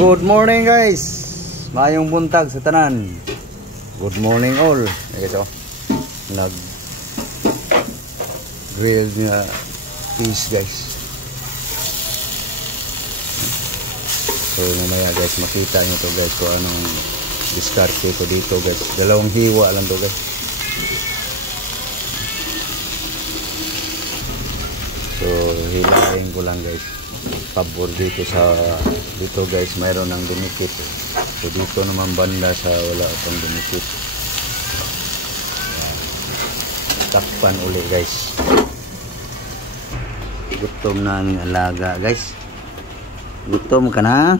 Good morning guys. Mayong buntag sa tanan. Good morning all. Guys, oh. Nag grilled na fish guys. So mamaya guys makita nyo to guys kung anong diskarte ko dito guys. Dalawang hiwa lang to guys. So hilahin ko lang guys. Pabor dito sa dito guys, mayroon ng dumikit. So dito naman banda sa wala pang dumikit. Takpan uli guys. Gutom na aming alaga guys. Gutom ka na?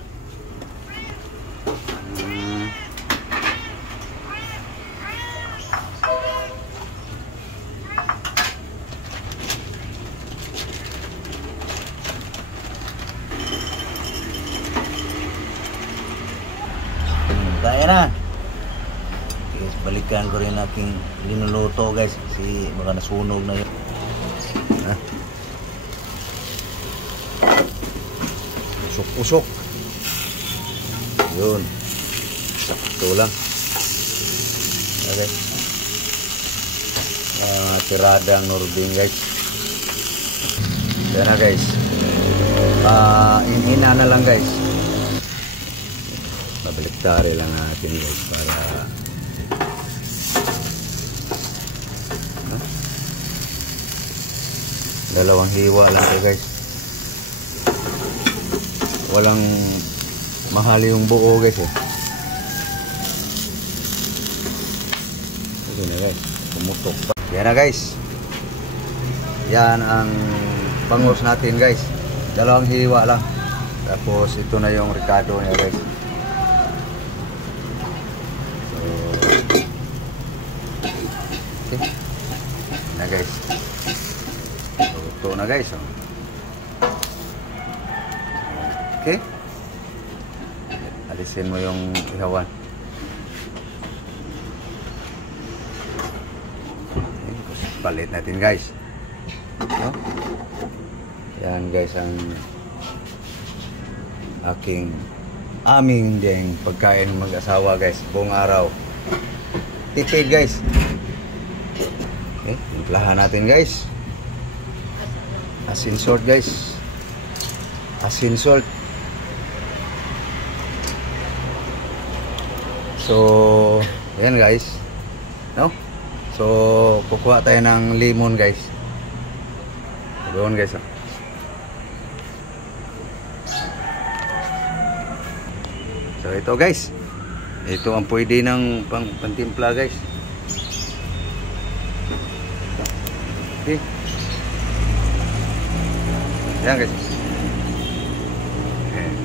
Kaya na. Guys, balikan ko rin aking linuluto guys kasi baka nasunog na yun. Usok-usok. Yun. Sakto lang. Okay. Tiradang Norbing guys. Yan na guys. Inhina na lang guys. Babaliktari lang natin guys para dalawang hiwa lang to guys. Walang mahal yung buo guys eh. Ito na guys, pumutok pa. Yan na guys. Yan ang bangus natin guys. Dalawang hiwa lang. Tapos ito na yung ricado niya guys. Na guys, luto na guys. Okay, alisin mo yung ihawan. Palit natin guys. Yan guys ang aming ding pagkain mag-asawa guys buong araw. Tipid guys. Okay, timplahan natin guys. Asin salt guys. Asin salt. So, ayan guys. No? So, kukuha tayo ng lemon guys. Doon guys. So, ito guys. Ito ang pwede ng pantimpla guys. Okay. Yan guys.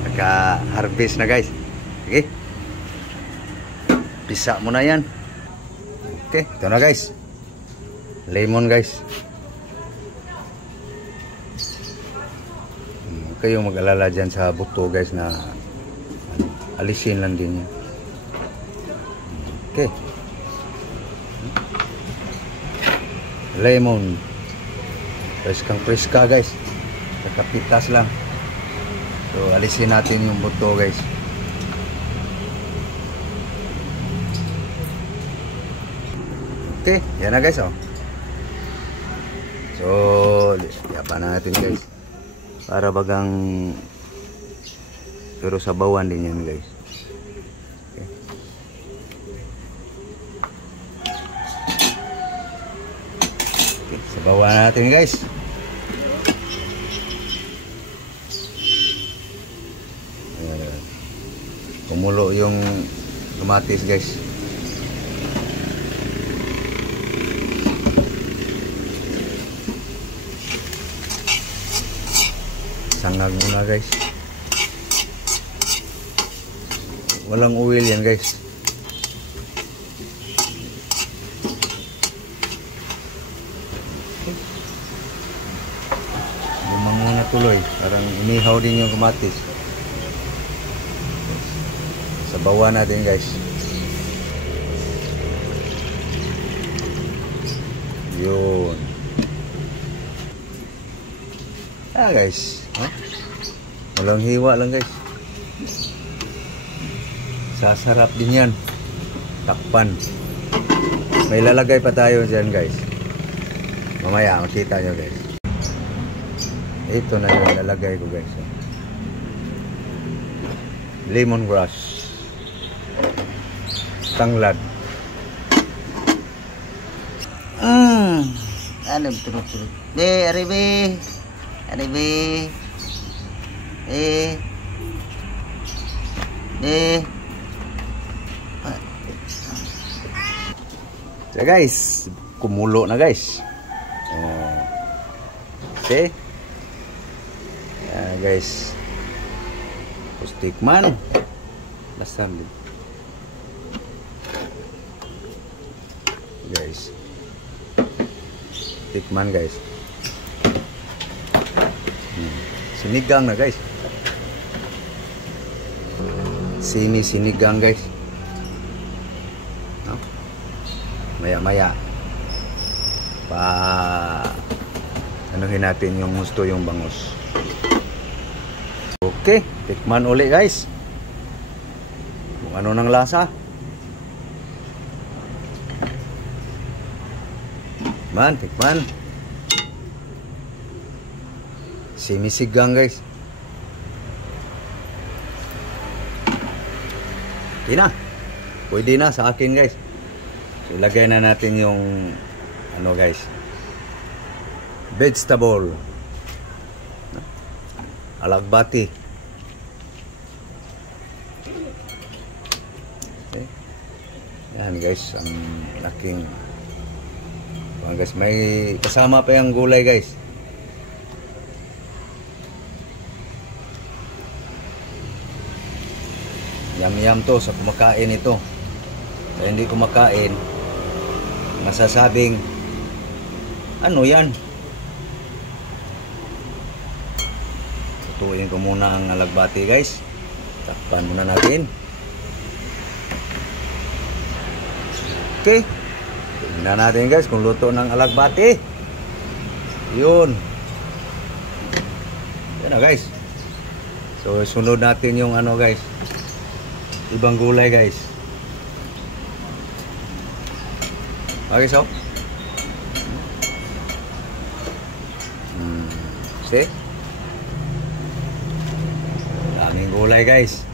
Naka-harvest na guys. Okay. Pisa mo na yan. Okay. Ito na guys. Lemon guys. Huwag kayong mag-alala dyan sa buto guys na alisin lang din yan. Okay. Lemon. Preskang-preska guys. Nakapitas lang. So alisin natin yung buto guys. Okay, yan na guys oh. So yapan na natin guys. Para bagang pero sabawan din yan guys. Okay. Okay, sabawan natin guys. Kumulo yung kamatis guys. Sangag muna guys. Walang oil yan guys. Lumang muna tuloy. Parang inihaw din yung kamatis. Sabawan natin guys. Yun. Guys. Walang hiwa lang guys. Sasarap din yan. Takpan. May lalagay pa tayo dyan guys. Mamaya makita nyo guys. Ito na yung lalagay ko guys. Lemongrass. Tanglad. Ano turut-turut. Be, ari be. Ari be. So guys, kumulo na guys. Okay. Guys. Pustikman. Lasam din. Guys. Tikman guys. Sinigang na guys. Sinigang guys. No? Maya-maya. Anuhin natin yung gusto yung bangus. Okay, tikman uli guys. Kung ano ng lasa. Tikman. Sinisigang guys. Okay na. Pwede na sa akin guys. So, lagay na natin yung ano guys. Vegetable. Alagbati. Okay. Yan guys, ang laking guys, may kasama pa yung gulay guys. Yum to sa kumakain ito. Kaya hindi kumakain, masasabing ano yan. Tutuin ko muna ang alagbati guys. Takpan muna natin. Okay. Tingnan natin guys kung luto ng alagbati. Yun. Yan na guys. So sunod natin yung ano guys. Ibang gulay guys. Okay so. See? Daming gulay guys.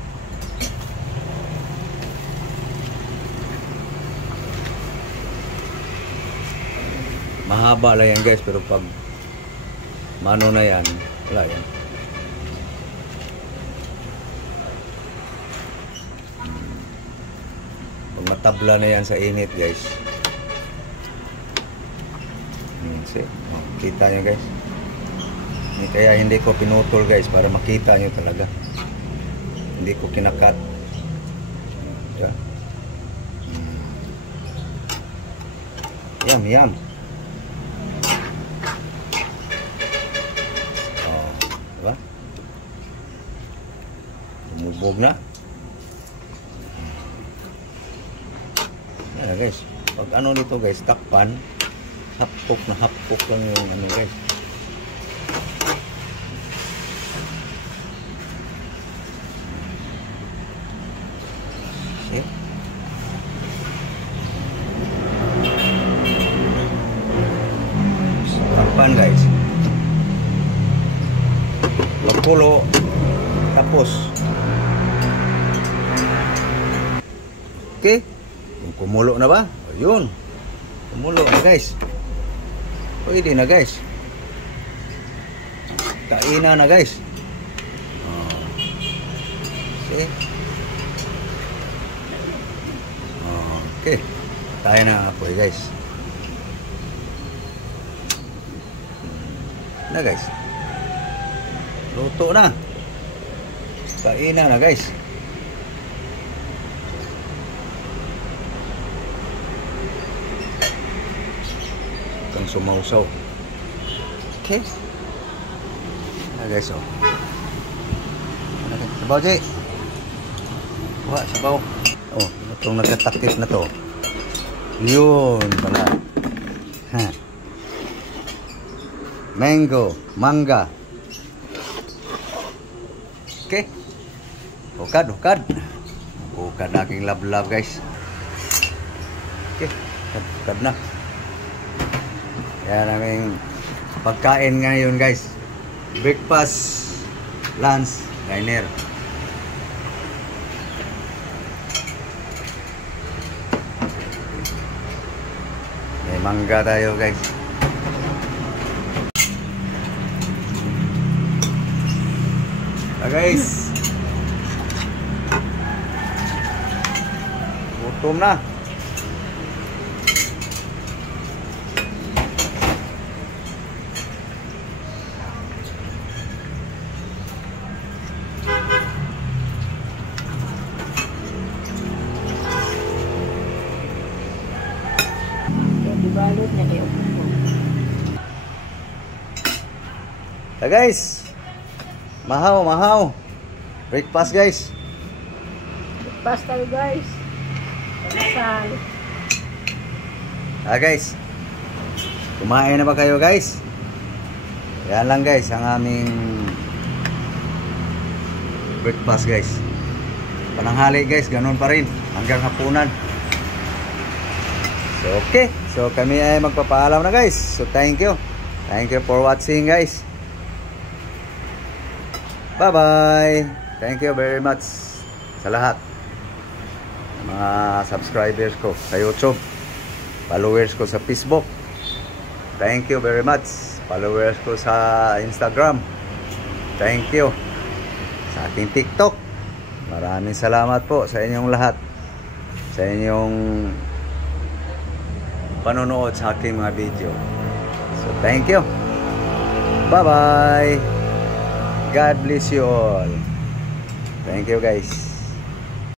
Mahaba lang yan guys, pero pag mano na yan, wala yan. Pag matabla na yan sa init guys. See? Kita nyo guys. Kaya hindi ko pinutol guys, para makita nyo talaga. Hindi ko kinakat. Yeah. Yum. Diba? Lumubog na. Ayan guys. Pag ano dito guys, takpan. Hapok lang yung ano guys. Okay. Takpan guys. Magkulo. Tapos. Okay. Kumulo na ba? Ayun. Kumulo na guys. Pwede na guys. Kainan na guys. Okay. Okay. Tayo na po guys. Na guys. Luto na. Kainan na guys. Kang sumausaw. Okay. Na guys oh. Sabaw Jay. Wah, sabaw. Oh, itong nagkatakip na to. Yun pala. Ha. Mangga. Okay. Hukad. Bukad na aking love guys. Okay, bukad na. Yan aming pagkain ngayon guys. Breakfast, lunch, dinner. May mangga tayo guys. Guys, gutom na. Dibalot na kayo. Guys, mahaw. Breakfast guys. Breakfast tayo guys. Panasal. Guys, kumain na ba kayo guys? Yan lang guys ang aming breakfast guys. Pananghali guys, ganun pa rin hanggang hapunan. So okay, so kami ay magpapaalam na guys. So thank you for watching guys. Bye bye. Thank you very much sa lahat mga subscribers ko sa YouTube, followers ko sa Facebook. Thank you very much. Followers ko sa Instagram. Thank you. Sa ating TikTok. Maraming salamat po sa inyong lahat. Sa inyong panonood sa aking mga video. So thank you. Bye bye. God bless you all. Thank you guys.